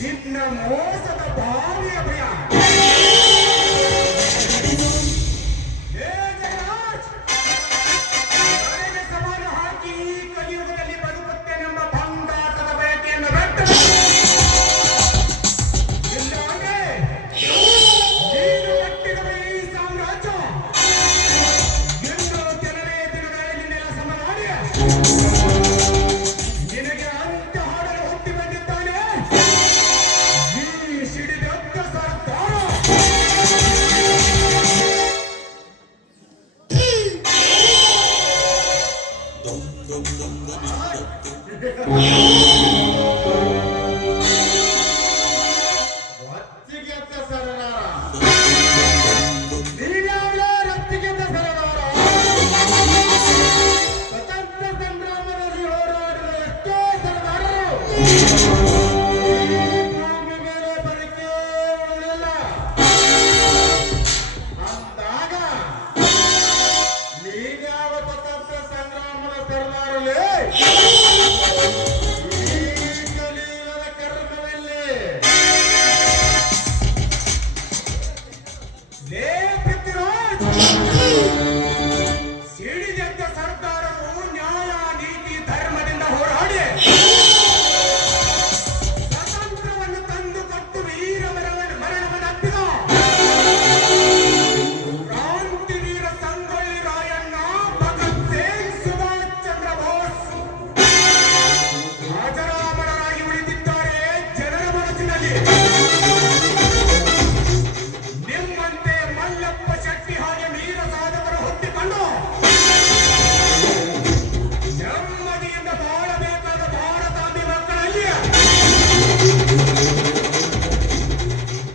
ನಿನ್ನ ಮೋಸದ ಭಾವಿಯ ಭಯ. ಹೇ ಜಯರಾಜ್, ನನಗೆ ಸವಾಲು ಹಾಕಿ ಈ ಕಲಿಯುಗದಲ್ಲಿ ಬದುಕುತ್ತೇನೆಂಬ ಬಂಗಾಟದ ಬಯಕೆಯನ್ನು ವ್ಯಕ್ತ ಇಲ್ಲಾಂದ್ರೆ ನೀನು ಕಟ್ಟಿರುವ ಈ ಸಾಮ್ರಾಜ್ಯ ಎಂದು ಕೆಲವೇ ದಿನಗಳಲ್ಲಿ ನೆಲಸಮ ಮಾಡಿ ನಿನಗೆ ಅಂತ್ಯ ಹಾಡಲು ಹುಟ್ಟಿ ಬಂದಿದ್ದಾನೆ ಈ ಸಿಡಿದೆದ್ದ ಸರ್ದಾರ. ರತ್ತಿಗೆದ್ದ ಸರದಾರ, ನೀನ್ಯಾವಲೋ ರತ್ತಿಗೆದ್ದ ಸರದಾರ. ಸ್ವತಂತ್ರ ಸಂಗ್ರಾಮದಲ್ಲಿ ಹೋರಾಡಿದ ಎಷ್ಟೋ ಸರದಾರರು ಈ ಭೂಮಿ ಮೇಲೆ ಬದುಕೇ ಉಳಿದಿಲ್ಲ. ಅಂದಾಗ ನೀನ್ಯಾವ ಸ್ವತಂತ್ರ ಸಂಗ್ರಾಮದ ಸರದಾರಲೇ? ಈ ಕಲಿಯುಗದ ಕರ್ಮದಲ್ಲಿ ಲೇ ಪೃಥ್ವಿರಾಜ್, ಸಿಡಿದೆದ್ದ ಸರ್ದಾರವು ನ್ಯಾಯ ನೀತಿ ಧರ್ಮದಿಂದ ಹೋರಾಡಿ ಸ್ವತಂತ್ರವನ್ನು ತಂದು ಕೊಟ್ಟು ವೀರ ಮರಣವನ್ನಪ್ಪಿದ ಕ್ರಾಂತಿವೀರ ಸಂಗೊಳ್ಳಿ ರಾಯಣ್ಣ, ಭಗತ್ ಸಿಂಗ್, ಸುಭಾಷ್ ಚಂದ್ರ ಬೋಸ್ ಅಜರಾಮರರಾಗಿ ಉಳಿದಿದ್ದಾರೆ ಜನರ ಮನಸ್ಸಿನಲ್ಲಿ. ನಿಮ್ಮಂತೆ ಮಲ್ಲಪ್ಪ ಶೆಟ್ಟಿ ಹಾಗೆ ವೀರ ಸಾಧಕರು ಹುಟ್ಟಿಕೊಂಡು ನೆಮ್ಮದಿಯಿಂದ ಬಾಳಬೇಕಾದ ಭಾರತಾಂಬೆ ಮಕ್ಕಳಲ್ಲಿ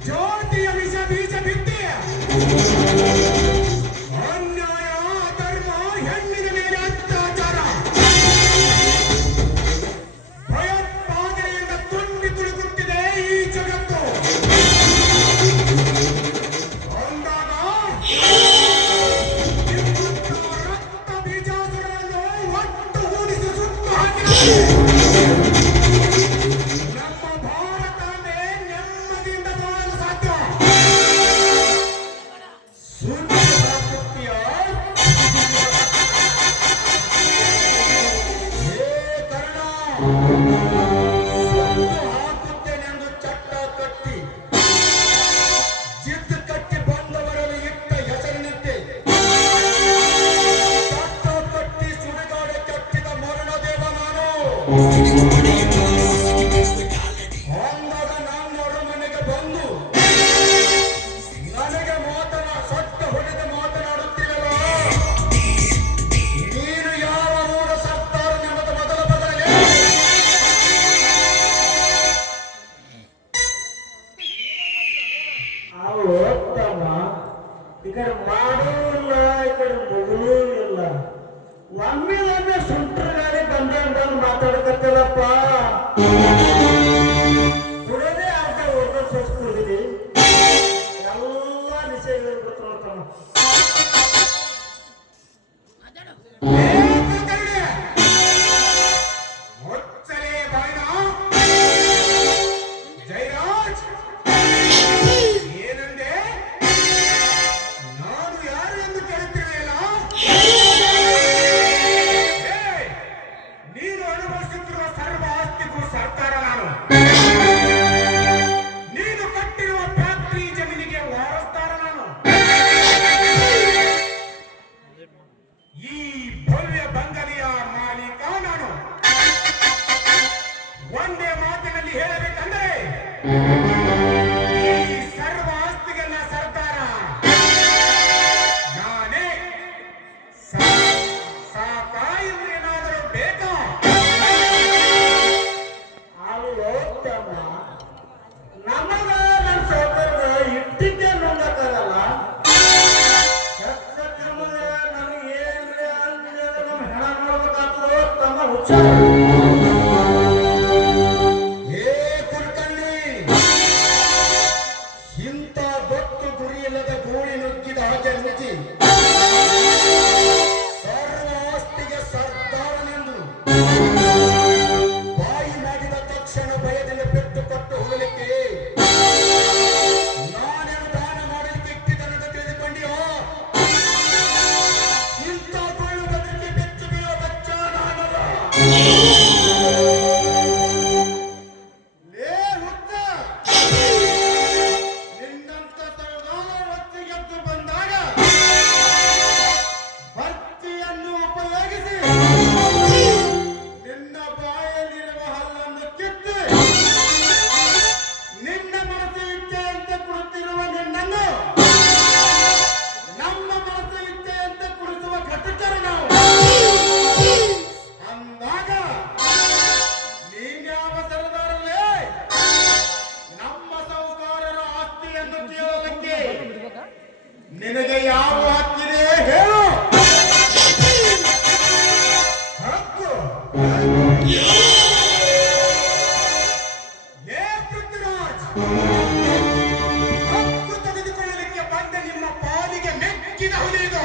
ಜ್ಯೋತಿಯ ವಿಷ ಬೀಜ ಬಿತ್ತಿ ಅನ್ಯಾಯ, ಅಧರ್ಮ, ಹೆಣ್ಣಿನ ಮೇಲೆ ಅತ್ಯಾಚಾರ, ಭಯೋತ್ಪಾದನೆಯಿಂದ ತುಂಬಿ ತುಳುಕುತ್ತಿದೆ ಈ ಜಗತ್ತು. ಅಂದಾಗ ನಿಮ್ಮಂಥ ರಕ್ತ ಬೀಜಾಸುರವನ್ನು ಒಟ್ಟುಗೂಡಿಸಿ ಸುಟ್ಟು ಹಾಕಿದರೆ ನಮ್ಮ ಭಾರತಾಂಬೆ ನೆಮ್ಮದಿಯಿಂದ ಬಾಳಲು ಸಾಧ್ಯ. ಸುಳ್ಳು ಹಾಕುತ್ತೀಯ? ಹೇ ಕರ್ಣ, ಸುಳ್ಳು ಹಾಕುತ್ತೇನೆಂದು ಚಟ್ಟ ಕಟ್ಟಿ ಜಿದ್ದು ಕಟ್ಟಿ ಬಂದವರನ್ನು ಇಟ್ಟ ಹೆಸರಿನಂತೆ ಚಟ್ಟ ಕಟ್ಟಿ ಸುಡುಗಾಡೆ ಕಟ್ಟಿದ ಮರಣದೇವ ನಾನು. ಅಂದಾಗ ನನ್ನ ಅರಮನೆಗೆ ಬಂದು ನನಗೆ ಸೊಟ್ಟ ಹೊಡೆದು ಮಾತನಾಡುತ್ತಿರಲ್ಲ. ನೀನು ಯಾವ ಊರ ಸರ್ದಾರ ಎಂಬುದು ಮೊದಲ ಬದಲೇ. ಅವು ಓದ್ತಮ್ಮ ಈ ಕಡೆ ಮಾಡೂ ಇಲ್ಲ, ಈ ಕಡೆ ಮುಗುಳೂ ಇಲ್ಲ. ಒಮ್ಮೆ ಸುಂಟ್ರ ಗಾಡಿ ಬಂದು ಮಾತಾಡಕತ್ತಿಲ್ಲಪ್ಪ. ಕುಡದೇ ಅರ್ಧ ಓದ ಸೋಸ್ಕೊಂಡಿದಿ ಎಲ್ಲ ನಿಶ್ಚಯ ಗೊತ್ತಮ್ಮ. ಒಚ್ಚಲೇ ಬಾಯ್ನ ಜಯರಾಜ್, ಏನಂದೆ? ನಾನು ಯಾರು ಎಂದು ಕೇಳುತ್ತಿರುವೆಯಲ್ಲ? ನೀನು ಅನುಭವಿಸುತ್ತಿರುವ ಸರ್ವ ಆಸ್ತಿಗೂ ಸರ್ಕಾರ ನಾನು. ನೀನು ಕಟ್ಟಿರುವ ಫ್ಯಾಕ್ಟರಿ ಜಮೀನಿಗೆ ವಾರಸ್ದಾರ ನಾನು. ಈ ಭವ್ಯ ಬಂಗಲೆಯ ಮಾಲೀಕ ನಾನು. ಒಂದೇ ಮಾತಿನಲ್ಲಿ ಹೇಳಬೇಕಂದ್ರೆ ಈ ಸರ್ವ ಆಸ್ತಿಗೆಲ್ಲ ಸರ್ದಾರ ನಾನೇ. ಸಾಕಾ ಇನ್ನೇನಾದರೂ ಬೇಕಾ? ಅವು ಓದ್ತಮ್ಮ ನಮಗ ನನ್ನ ಸೋದರ ಇಟ್ಟಿದ್ದೆ ನೋಡಕ್ಕಾಗಲ್ಲ. ನನಗೆ ಏನ್ರಿ ಅಂದ್ರೆ ನಮ್ಮ ಹೆಣ ನೋಡ್ಬೇಕಾಗ್ತದೆ ತಮ್ಮ ಹುಚ್ಚಾರ. ಏ ಕುಲಕರ್ಣಿ, ಇಂಥ ಗೊತ್ತು ಗುರಿಯಿಲ್ಲದ ಗೂಳಿ ನುಗ್ಗಿದ ಹಾಗೆ ನುಗ್ಗಿ ಸರ್ವ ಆಸ್ತಿಗೆ ಸರ್ದಾರನೆಂದು ಬಾಯಿ ಮಾಡಿದ ಹಕ್ಕು ತೆಗೆದುಕೊಳ್ಳಲಿಕ್ಕೆ ಬಂದ ನಿಮ್ಮ ಪಾಲಿಗೆ ಮೆಕ್ಕಿದ ಹುಲಿ ಇದು.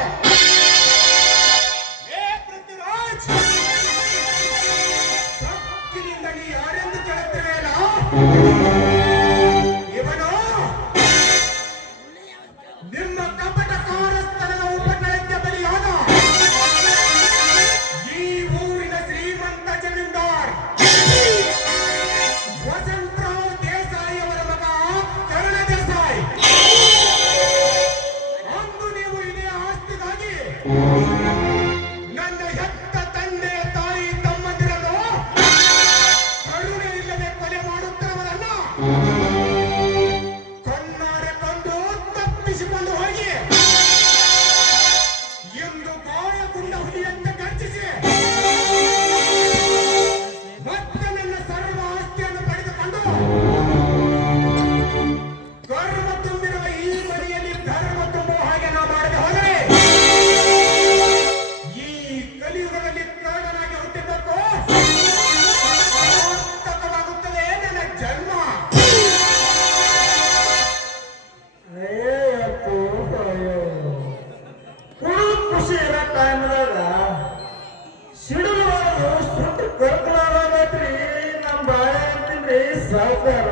ಏ ಪೃಥ್ವಿರಾಜ್, ಸಕ್ಕಿನಿಂದ ನೀ ಯಾರೆಂದು ಕೇಳುತ್ತಿರುವೆಯಲ್ಲ, ಇವನು ನಿಮ್ಮ ಕಪಟ ಕಾರಸ್ಥಳದ ಉಪಟಳಕ್ಕೆ ಬಲಿಯಾದ ಈ ಊರಿನ ಶ್ರೀಮಂತ ಜಮೀನ್ದಾರ್ ವಸಂತರಾವ್ ದೇಸಾಯಿ ಅವರ ಮಗ ಕರುಣ ದೇಸಾಯಿ. ಅಂದು ನೀವು ಇದೇ ಆಸ್ತಿಗಾಗಿ ನನ್ನ ಹೆತ್ತ ತಂದೆ ತಾಯಿ ತಮ್ಮಂದಿರನ್ನು ಕರುಣೆ ಇಲ್ಲದೆ ಕೊಲೆ ಮಾಡುತ್ತಿರುವುದನ್ನು ಕಣ್ಣಾರೆ ಕಂಡು ತಪ್ಪಿಸಿಕೊಂಡು ಹೋಗಿ ಎಂದು ಗಾಯಗೊಂಡ ಹುಲಿಯಂತೆ ಗರ್ಜಿಸಿ ಮತ್ತೆ ನನ್ನ ಸರ್ವ ಆಸ್ತಿಯನ್ನು ಪಡೆದುಕೊಂಡು ಗರ್ವ ತುಂಬಿರುವ ಈ ಮನೆಯಲ್ಲಿ ಧರ್ಮ ತುಂಬುವ ಹಾಗೆ ನಾ ಮಾಡದೆ ಹೋದರೆ ಈ ಕಲಿಯುಗದಲ್ಲಿ ಕಳ್ಳನಾಗಿ ಹುಟ್ಟಿದ್ದಕ್ಕೂ ಸಾರ್ಥಕವಾಗುತ್ತದೆ ನನ್ನ ಜನ್ಮ. ಖುಷಿ ಇರೋ ಟೈಮ್ದಾಗ ಸಿಡಿಲು ಸುಟ್ಟು ಕರ್ಕಲಾಗತ್ರಿ. ನಮ್ಮ ಬಾಳೆ ಅಂತೀನಿ ಸಾವುಕಾರ.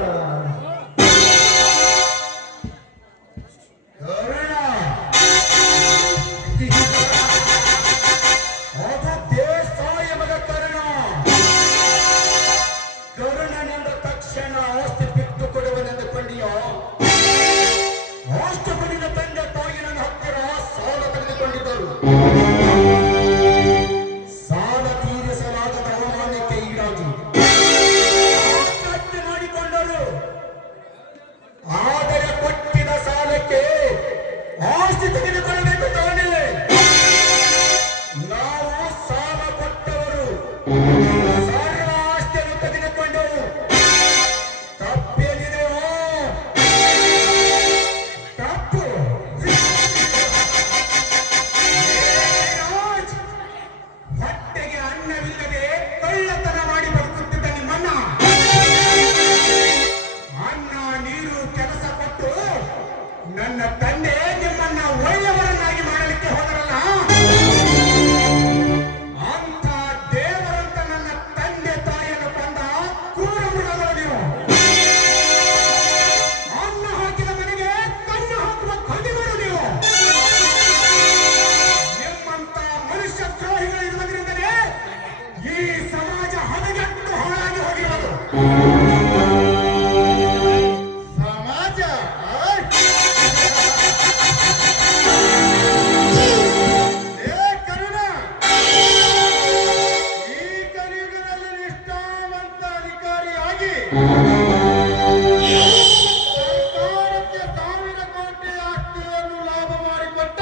ಕರುಣ ಅದು ದೇಸಾಯಿ ಮಗ ಕರುಣ. ಕರುಣನೆಂದ ತಕ್ಷಣ ಆಸ್ತಿ ಬಿಟ್ಟು ಕೊಡುವನೆಂದುಕೊಂಡಿಯೋ? ಆಸ್ತಿ ಕೊಡಿದ ತಂದೆ ತಾಯಿ ನನ್ನ ಹತ್ತಿರ ಸಾಲ ತೆಗೆದುಕೊಂಡಿದ್ದರು. ಸಾಲ ತೀರಿಸಲಾಗದ ಅವಮಾನಕ್ಕೆ ಈಡಾಗಿ ಆತ್ಮಹತ್ಯೆ ಮಾಡಿಕೊಂಡರು. ಆದರೆ ಕೊಟ್ಟಿದ ಸಾಲಕ್ಕೆ ಆಸ್ತಿ ತೆಗೆದುಕೊಳ್ಳಬೇಕು ತಾನೇ. ನಾವು ಸಾಲ ಕೊಟ್ಟವರು ಸರ್ವ ಆಸ್ತಿಯನ್ನು ತೆಗೆದುಕೊಂಡರು. ತಪ್ಪೇನಿದೆಯೋ? ತಪ್ಪು. ರಾಜ್, ಹೊಟ್ಟೆಗೆ ಅನ್ನವಿಲ್ಲದೆ ಕಳ್ಳತನ ಮಾಡಿ ಬದುಕುತ್ತಿದ್ದ ನಿಮ್ಮನ್ನ ಅನ್ನ ನೀರು ಕೆಲಸ ಕೊಟ್ಟು ನನ್ನ ತಂದೆ ನಿಮ್ಮನ್ನ ಒಳ್ಳೆಯವರನ್ನಾಗಿ ಮಾಡಲಿಕ್ಕೆ ಹೋದರಲ್ಲ, ಅಂತ ದೇವರಂತ ನನ್ನ ತಂದೆ ತಾಯಿಯನ್ನು ಕೊಂದ ಕ್ರೂರ ಮೃಗಗಳು ನೀವು. ಅನ್ನ ಹಾಕಿದ ಮನೆಗೆ ಕಣ್ಣು ಹಾಕುವ ಕದಿಮರು ನೀವು. ನಿಮ್ಮಂತ ಮನುಷ್ಯ ದ್ರೋಹಿಗಳು ಇರುವುದರಿಂದಲೇ ಈ ಸಮಾಜ ಹದಗೆಟ್ಟು ಹಾಳಾಗಿ ಹೋಗಿರೋದು. ಸಮಾಜ ಏ ಕರುಣ, ಈ ಕಲಿಯುಗದಲ್ಲಿ ನಿಷ್ಠಾವಂತ ಅಧಿಕಾರಿಯಾಗಿ ಸರ್ಕಾರಕ್ಕೆ 1000 ಕೋಟಿ ಆಸ್ತಿಯನ್ನು ಲಾಭ ಮಾಡಿಕೊಟ್ಟ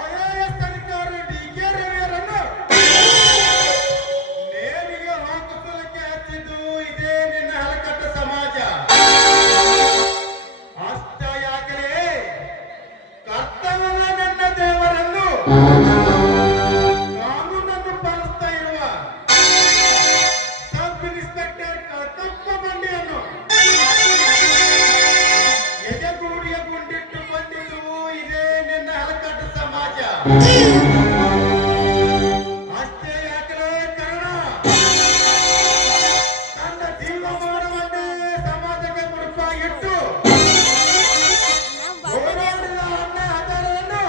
IAS ಅಧಿಕಾರಿ DK ರವಿಯವರನ್ನು ನೇಮಿಗೆ ಹಾಕಿಸಲಿಕ್ಕೆ ಹಚ್ಚಿದ್ದು ಇದೇ ನಿನ್ನ ಹಲಕಟ್ಟ ಸಮಾಜ. ಅಷ್ಟ ಯಾಕಲೇ ಕರ್ತವ್ಯದ ನನ್ನ ದೇವರನ್ನು ಕಾನೂನನ್ನು ಪಾಲಿಸ್ತಾ ಇರುವ ಸಬ್ ಇನ್ಸ್ಪೆಕ್ಟರ್ ಕಕ್ಕಪ್ಪ ಬಂಡಿಯನ್ನು ಎದೆಗೂಡಿಯ ಗುಂಡಿಟ್ಟು ಬಂದಿದ್ದು ಇದೇ ನಿನ್ನ ಹಲಕಟ್ಟ ಸಮಾಜ. ಅಷ್ಟೇ ಯಾಕಲೇ ಕರುಣ ತನ್ನ ಜೀವಮಾನವನ್ನೇ ಸಮಾಜಕ್ಕೆ ಮುಡುಪಾಗಿಟ್ಟು ಹೋರಾಡಿದ ಅನ್ನ ಹಜಾರವನ್ನು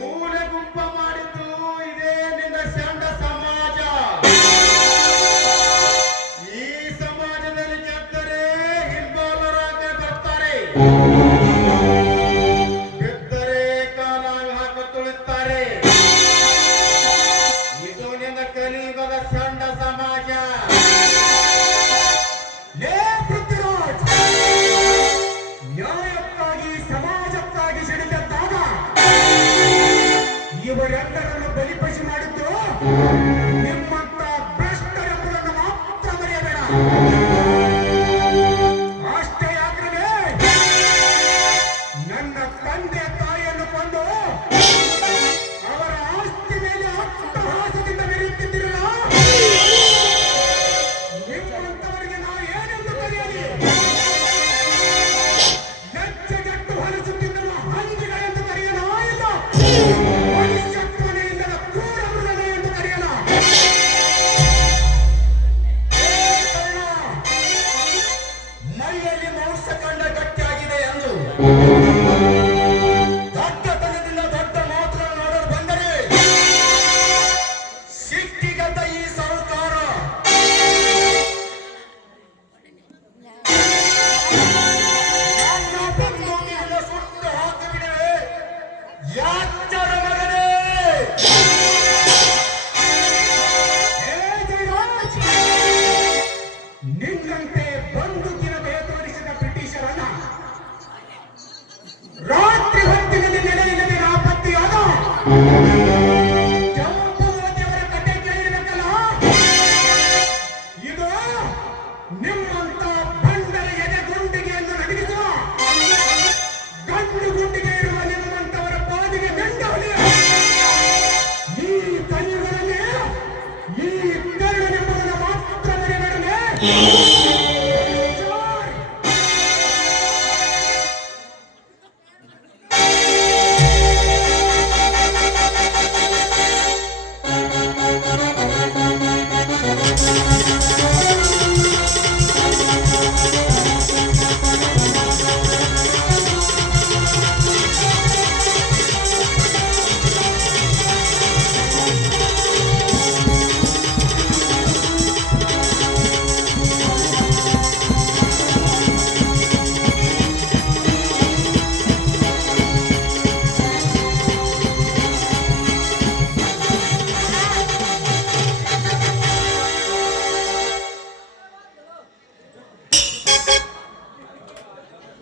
ಮೂಲೆ ಗುಂಪ ಮಾಡಿದ್ದು ಇದೇ ನಿನ್ನ ಷಂಡ ಸಮಾಜ. ಈ ಸಮಾಜದಲ್ಲಿ ಗೆದ್ದರೆ ಹಿಂಬಾಲರಾಗಿ ಬರ್ತಾರೆ, ಬಿದ್ದರೆ ಕಾಲಾಗಿ ಹಾಕಿ ತುಳಿತಾರೆ. ಇದು ನಿನ್ನ ಕಲಿಯುಗದ ಷಂಡ ಸಮಾಜ. ಲೇ ಪೃಥ್ವಿರಾಜ್, ನ್ಯಾಯಕ್ಕಾಗಿ ಸಮಾಜಕ್ಕಾಗಿ ಸಿಡಿದದ್ದಾಗ ಇವರೆಲ್ಲರನ್ನು ಬಲಿಪಶು ಮಾಡಿದ್ದು ನಿಮ್ಮಂತ ಭ್ರಷ್ಟರೆಂಬುದನ್ನು ಮಾತ್ರ ಮರೆಯಬೇಡ. ಅಷ್ಟೇ ಯಾಕಂದ್ರೆ ನನ್ನ ತಂದೆ ತಾಯಿಯನ್ನು ಕೊಂದು ಅವರ ಆಸ್ತಿ ಮೇಲೆ ಅಟ್ಟಹಾಸದಿಂದ ಮೆರೆಯುತ್ತಿದ್ದಿರಲ್ಲ, ನಿಮ್ಮಂತವರಿಗೆ ನಾ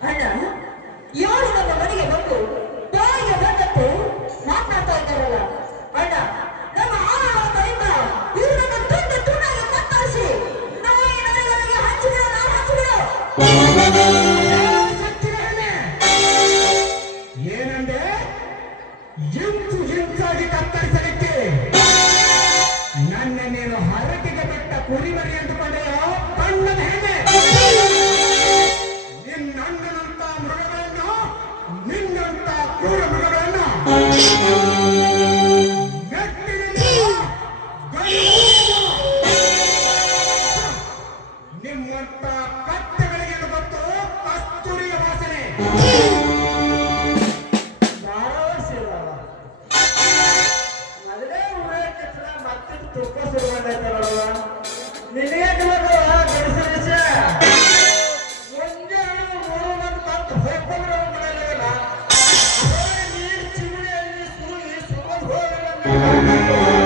ಅಣ್ಣ ಯಾರು ನಮ್ಮ ಮನೆಗೆ ಬಂದು ಬಾಯಿಗೆ ಬಂದದ್ದು ಮಾತನಾಡ್ತಾ ಇದ್ದಾರಲ್ಲ ಅಣ್ಣ ನಮ್ಮ ಆಳುಗಳ ಕೈಯಿಂದ ಇವರನ್ನು ತುಂಡು ತುಂಡಾಗಿ ಕತ್ತರಿಸಿ ನಾಯಿ ನಾಯಿಗಳಿಗೆ ಹಂಚಿಬಿಡೋ ಏನಂದೆ ಇಂಚು ಇಂಚಾಗಿ ಕತ್ತರಿಸಲಿಕ್ಕೆ ನನ್ನ ನೀನು ಹರಕೆಗೆ ಬಿಟ್ಟ ಕುರಿಮರಿ ಎಂದುಕೊಂಡೆಯೋ ಬಣ್ಣದ ಹೆಣ್ಣೆ ನಿನ್ನಣ್ಣನಂತ ಮೃಗಗಳನ್ನು ನಿನ್ನಂತ ಕ್ರೂರ ಮೃಗಗಳನ್ನು ನಿಮ್ಮಂತ ಕತ್ತೆಗಳಿಗೆ ಗೊತ್ತು ಕಸ್ತೂರಿಯ ವಾಸನೆ ಮೊದಲೇ ಮತ್ತೆ ತುಪ್ಪ ಶುರುವಾಗೈತಲ್ಲ ನಿನಗೆ ಗಡಿಸ ಒಂದೇ ಮೂರು ಮಂದಿ ಬಂದು ಹೋಗ್ಕೊಂಡ್ರೆ ಮನೆಯಲ್ಲ ನೀರು ಚಿಮಣಿಯಲ್ಲಿ ಸೂಗಿ ಸುಮ್ಮನೆ ಹೋಗಲ್ಲ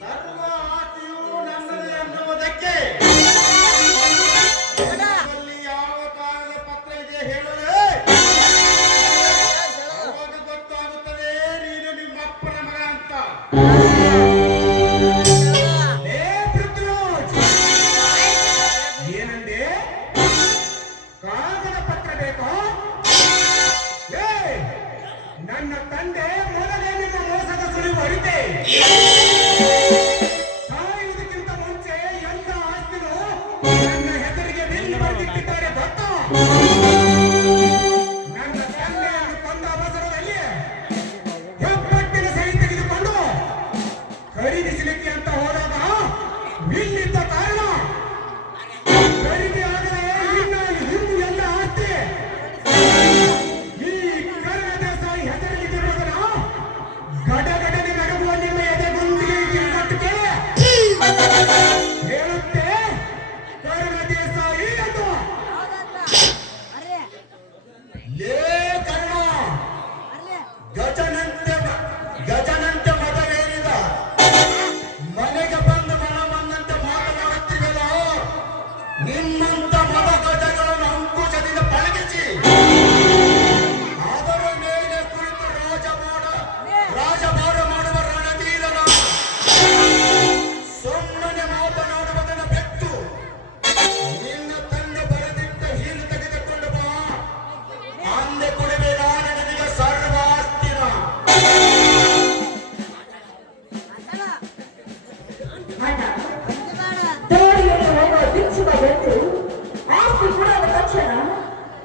ಸರ್ವ ಆಸ್ತಿಯು ನನ್ನದು ಎನ್ನುವುದಕ್ಕೆ ನಿಮ್ಮಲ್ಲಿ ಯಾವ ಕಾಗದ ಪತ್ರ ಇದೆ ಹೇಳಲೇ ಅವಾಗ ಗೊತ್ತಾಗುತ್ತದೆ ನೀನು ನಿಮ್ಮ ಅಪ್ಪನ ಮಗ ಅಂತ ಲೇ ಪೃಥ್ವಿರಾಜ್, ಏನಂದೆ ಕಾಗದ ಪತ್ರ ಬೇಕೋ ಏ ನನ್ನ ತಂದೆ ಮೊದಲೇ ನಿಮ್ಮ ಮೋಸದ ಸುಳಿವು ಅರಿತೆ ಸಾಯುವುದಕ್ಕಿಂತ ಮುಂಚೆ ಎಲ್ಲ ಆಸ್ತಿನೂ ನನ್ನ ಹೆಸರಿಗೆ ನಿಲ್ಲಿ ಬರೆದಿಟ್ಟಿದ್ದಾರೆ ಗೊತ್ತಾ ನನ್ನ ತಂದೆಯನ್ನು ಕೊಂದ ಅವಸರದಲ್ಲಿ ಹೆಬ್ಬಟ್ಟಿನ ಸಹಿ ತೆಗೆದುಕೊಂಡು ಖರೀದಿಸಲಿಕ್ಕೆ ಅಂತ ಹೋದಾಗ ಇಲ್ಲಿದ್ದ ಕಾರಣ ಖರೀದಿ ಆಗದೆ ಇನ್ನು ಎಲ್ಲ ಆಸ್ತಿ ಈ ಕರ್ಣ ದೇಸಾಯಿ ಹೆಸರಿಗಿರುವುದನ್ನ ಗಡಗಡನೆ ನಡುಗುವ ನಿಮ್ಮ ಎದೆಗುಂದಿಗೆ ಕಿವಿಗೊಟ್ಟು ಕೇಳಿ ಹೇಳುತ್ತೆ ಕರ್ಣ ದೇಸಾಯಿ ಎಂದು ಲೇ ಕರ್ಣ ಗಜನಂತೆ ಮತವೇರಿದ ಮನೆಗೆ ಬಂದು ಮನ ಬಂದಂತೆ ಮಾತನಾಡುತ್ತಿರಲ್ಲ ನಿಮ್ಮಂತ ಮದ ಗಜಗಳನ್ನು ಅಂಕುಶದಿಂದ ಪಳಗಿಸಿ ಅದರ ಮೇಲೆ ಕುಳಿತು ರಾಜಭಾರ ಮಾಡುವ ರಣಧೀರನ ಸುಮ್ಮನೆ ಮಾತನಾಡುವುದನ್ನು ಬಿಟ್ಟು ನಿನ್ನ ತಂದೆ ಬರೆದಿಟ್ಟ ಹೀಲು ತೆಗೆದುಕೊಂಡು ಬಾ ಅಂದೆ ಕೊಡುವೆ ನಾನು ನಿನಗೆ ಸರ್ವ ಆಸ್ತಿನ ಅಣ್ಣ ದಾರಿಯಲ್ಲಿ ಹೋಗುವ ಭಿಕ್ಷುಕ ಬಂದು ಆಸ್ತಿ ಕೊಡದ ತಕ್ಷಣ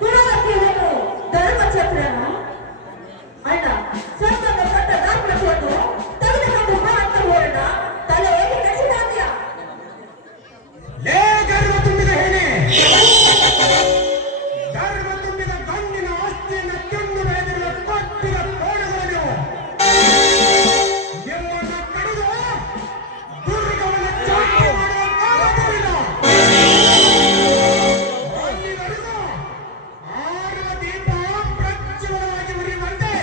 ಕೊಡೋದಕ್ಕೆ ಏನು ಧರ್ಮಚಕ್ರನ ಅಣ್ಣ ಸ್ವತಂತ್ರ ಪಟ್ಟ ದಾಖಲೆಯನ್ನು ತೆಗೆದುಕೊಂಡು ಬಾ ಅಂತ ಹೋರಣ ತಲೆ ಹೇಗೆ ಕಸಿದಾದ್ಯ ಲೇ ಗರ್ವ ತುಂಬಿದ ಹೆಣ್ಣೆ ಗರ್ವ ತುಂಬಿದ ಗಂಡಿನ ಆಸ್ತಿಯನ್ನು ತಿಂದು ಬೆಳೆದಿರುವ ಕೊಟ್ಟಿನ ಕೋಣಗಳನ್ನು ನಿಮ್ಮನ್ನು ಕಡಿದು ದುರ್ಗವನ್ನು ಚಾಟಿ ಮಾಡುವ ಕಾಲದಲ್ಲಿಲ್ಲ ಅಲ್ಲಿವರೆಗೂ ಆರುವ ದೀಪ ಪ್ರಜ್ವಲವಾಗಿ ಉರಿಯುವಂತೆ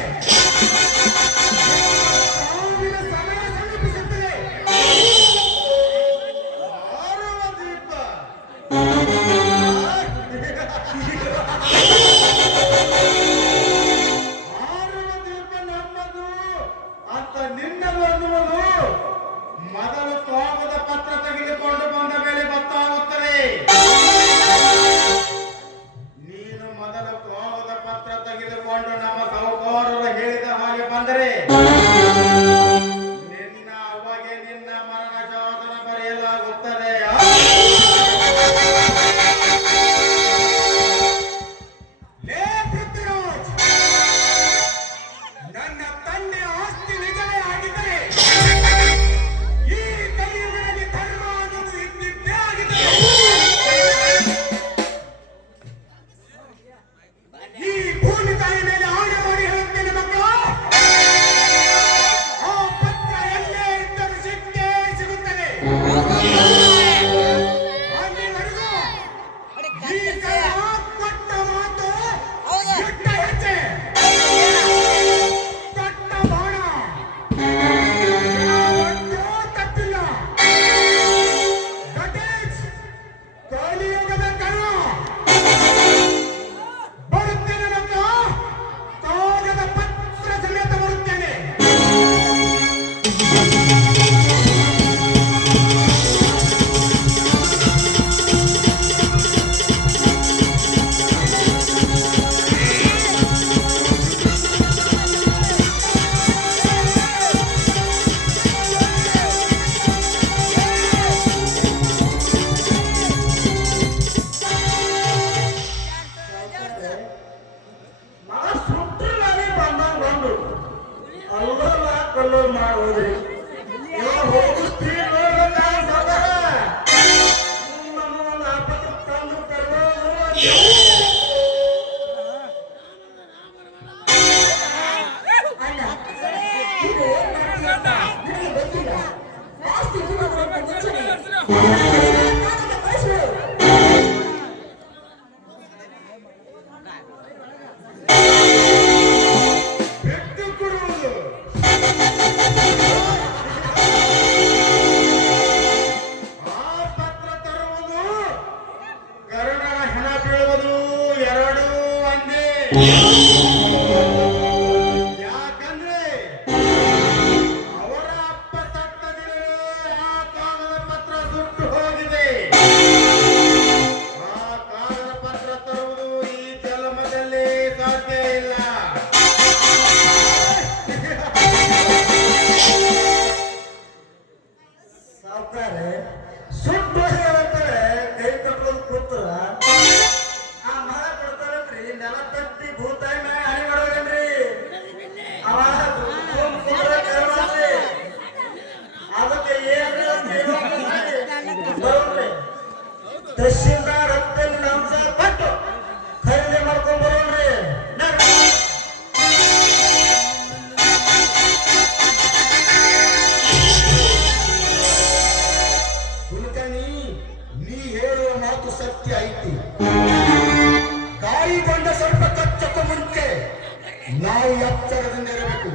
ಸಾವಿನ ಸಮಯ ಸಮೀಪಿಸುತ್ತದೆ ಆರುವ ದೀಪ ಆರುವ ದೀಪ ನಮ್ಮದು ಅಂತ ನಿನ್ನಲ್ಲೊಂದು ಬಂದರೆ ನಿನ್ನ ಅವಾಗೆ ನಿನ್ನ ಮರಣ ಶಾಸನ ಬರೆಯಲಾಗುತ್ತದೆ. ಲೇ ಪೃಥ್ವಿರಾಜ್, ನನ್ನ ತಂದೆ ಆಸ್ತಿ ನಿಜವೇ ಆಗಿದ್ದರೆ ಈ ಕಲಿಯುಗದಲ್ಲಿ ಧರ್ಮ ಅನ್ನೋದು ಇದ್ದಿದ್ದೇ ಆಗಿದೆ. ಈ ಭೂಮಿ ತಾಯಿ ಮೇಲೆ ಆಣೆ ಮಾಡಿ ಹೇಳುತ್ತೇನೆ ಮಕ್ಕಳು, ಆ ಪತ್ರ ಎಲ್ಲೇ ಇದ್ದರೂ ಸಿಕ್ಕೇ ಸಿಗುತ್ತದೆ. ಅಲ್ಲಿವರೆಗೂ ಈ ಕರ್ಮ ಕೊಟ್ಟ ಮಾತು, ಇಟ್ಟ ಹೆಜ್ಜೆ, ತೊಟ್ಟ ಬಾಣ ಯಾವತ್ತೂ ತಪ್ಪಿಲ್ಲ. That is ಕಲಿಯುಗದ ಕರ್ಮ. ಬರುತ್ತೇನೆ ಮಕ್ಕಳು, ಕಾಗದ ಪತ್ರ ಸಮೇತ ಬರುತ್ತೇನೆ. ಮಗ ಸುಟ್ಟರೆ ಬಂದಂಗ ಬಂದು ಅಲ್ಲಲ್ಲ ಕಲ್ಲು ಮಾಡೋದ್ರಿ ಇವಾಗ ಹೋಗಿಸ್ತೀವಿ ನೋಡ್ಬೇಕ ಸಾವುಕಾರ. ನಮ್ಮ ಒಂದು ಆಪತ್ತು ತಂದು ತರ್ಬೋದು. ಅಲ್ಲ, ಇದು ನನಗೆ ಗೊತ್ತಿಲ್ಲ. ಆಸ್ತಿ ಹೋಗೋದ್ರೊಳಗೆ ಮುಂಚೆನೆ ನನಗೆ ಕಳಿಸ್ಬಿಡು. ಬಿಟ್ಟು ಕೊಡುವುದು. ಆ ಪತ್ರ ತರುವುದು, ಕರುಣನ ಹೆಣ ಬೀಳುವುದು ಎರಡೂ ಒಂದೇ. ಯಾಕಂದ್ರೆ ಅವರ ಅಪ್ಪ ಸತ್ತ ದಿನವೇ ಆ ಕಾಗದ ಪತ್ರ ಸುಟ್ಟು ಹೋಗಿದೆ. ಆ ಕಾಗದ ಪತ್ರ ತರುವುದು ಈ ಜನ್ಮದಲ್ಲಿ ಸಾಧ್ಯ ಇಲ್ಲ. ಸಾವುಕಾರ ಸುಟ್ಟು ಹೇಳ್ತಾರೆ ಕೈ ಕಟ್ಟೋದು ಕೂತರ ಆ ಮಗ ಕೊಡ್ತಾರನ್ರಿ ನೆಲ ತಟ್ಟಿ ಭೂತಾಯಿ ಮ್ಯಾಗ ಹಣಿ ಮಾಡೋದೇನ್ರಿ ಅವಾಗ ಕೇಳ್ರಿ ಅದಕ್ಕೆ ಏನ್ರಿ ಬರೋಣ್ರಿ ತಹಶೀಲ್ದಾರ್ ಹತ್ತಲ್ಲಿ ಅಂಶ ಕೊಟ್ಟು ಖರೀದಿ ಮಾಡ್ಕೊಂಡ್ ಬರೋಣ್ರಿ. ಕುಲಕರ್ಣಿ, ನೀ ಹೇಳುವ ಮಾತು ಸತ್ಯ ಐತಿ. ಗಾಳಿಗೊಂಡ ಸ್ವಲ್ಪ ಕಚ್ಚಕ್ಕೂ ಮುಂಚೆ ನಾವು ಎಚ್ಚರದಿಂದ ಇರಬೇಕು.